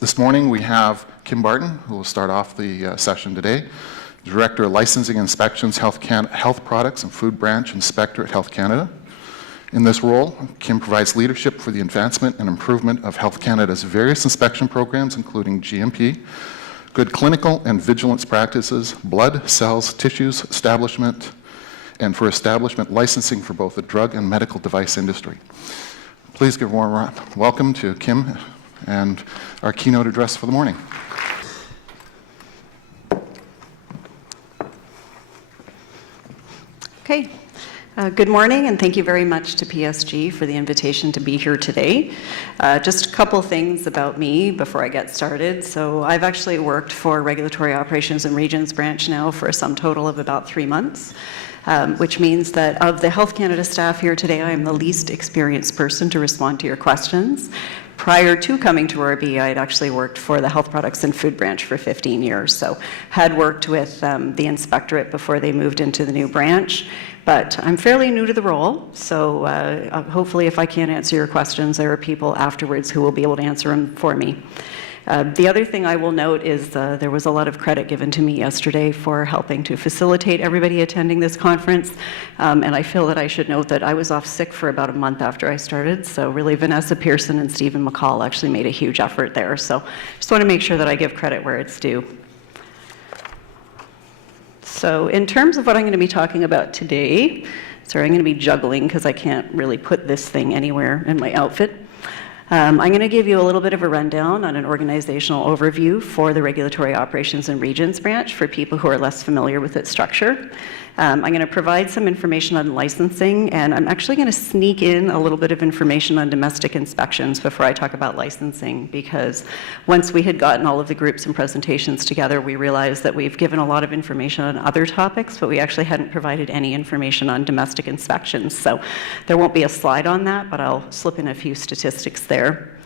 This morning we have Kim Barton, who will start off the session today. Director of Licensing Inspections, Health Products and Food Branch Inspector at Health Canada. In this role, Kim provides leadership for the advancement and improvement of Health Canada's various inspection programs, including GMP, good clinical and vigilance practices, blood, cells, tissues, establishment, and for establishment licensing for both the drug and medical device industry. Please give a warm welcome to Kim and our keynote address for the morning. Okay. Good morning, and thank you very much to PSG for the invitation to be here today. Just a couple things about me before I get started. So I've actually worked for Regulatory Operations and Regions Branch now for a sum total of about 3 months, which means that of the Health Canada staff here today, I am the least experienced person to respond to your questions. Prior to coming to RB, I had actually worked for the Health Products and Food Branch for 15 years, so had worked with the inspectorate before they moved into the new branch. But I'm fairly new to the role, so hopefully if I can't answer your questions, there are people afterwards who will be able to answer them for me. The other thing I will note is there was a lot of credit given to me yesterday for helping to facilitate everybody attending this conference, and I feel that I should note that I was off sick for about a month after I started, so really Vanessa Pearson and Stephen McCall actually made a huge effort there, so just want to make sure that I give credit where it's due. So in terms of what I'm going to be talking about today, sorry, I'm going to be juggling because I can't really put this thing anywhere in my outfit. I'm going to give you a little bit of a rundown on an organizational overview for the Regulatory Operations and Regions Branch for people who are less familiar with its structure. I'm going to provide some information on licensing, and I'm actually going to sneak in a little bit of information on domestic inspections before I talk about licensing, because once we had gotten all of the groups and presentations together, we realized that we've given a lot of information on other topics, but we actually hadn't provided any information on domestic inspections. So there won't be a slide on that, but I'll slip in a few statistics there.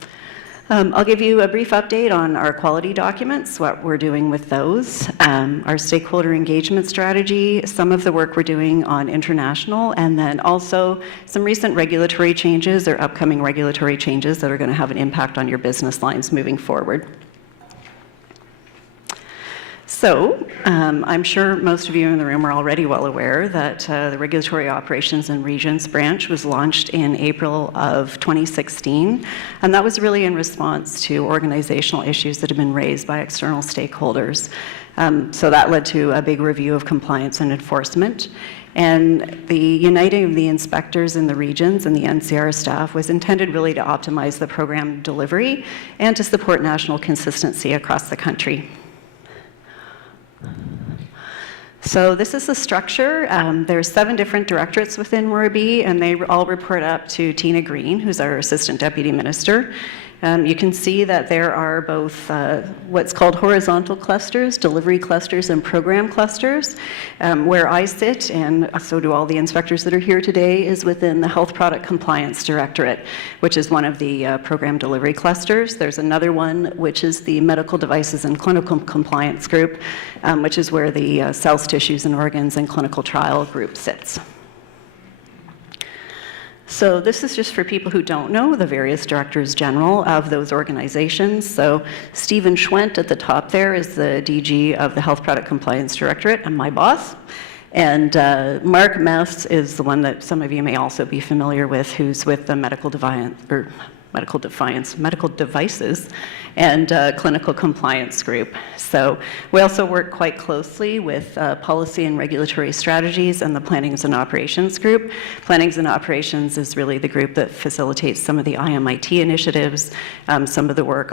I'll give you a brief update on our quality documents, what we're doing with those, our stakeholder engagement strategy, some of the work we're doing on international, and then also some recent regulatory changes or upcoming regulatory changes that are going to have an impact on your business lines moving forward. So, I'm sure most of you in the room are already well aware that the Regulatory Operations and Regions Branch was launched in April of 2016, and that was really in response to organizational issues that have been raised by external stakeholders. So that led to a big review of compliance and enforcement. And the uniting of the inspectors in the regions and the NCR staff was intended really to optimize the program delivery and to support national consistency across the country. So this is the structure. There's 7 different directorates within RB, and they all report up to Tina Green, who's our Assistant Deputy Minister. You can see that there are both what's called horizontal clusters, delivery clusters, and program clusters. Where I sit, and so do all the inspectors that are here today, is within the Health Product Compliance Directorate, which is one of the program delivery clusters. There's another one, which is the Medical Devices and Clinical Compliance Group, which is where the cells, tissues, and organs and clinical trial group sits. So this is just for people who don't know the various directors general of those organizations. So Stephen Schwent at the top there is the DG of the Health Product Compliance Directorate and my boss. And Mark Mess is the one that some of you may also be familiar with, who's with the Medical Devices and Clinical Compliance Group. So we also work quite closely with Policy and Regulatory Strategies and the Plannings and Operations Group. Plannings and Operations is really the group that facilitates some of the IMIT initiatives, some of the work on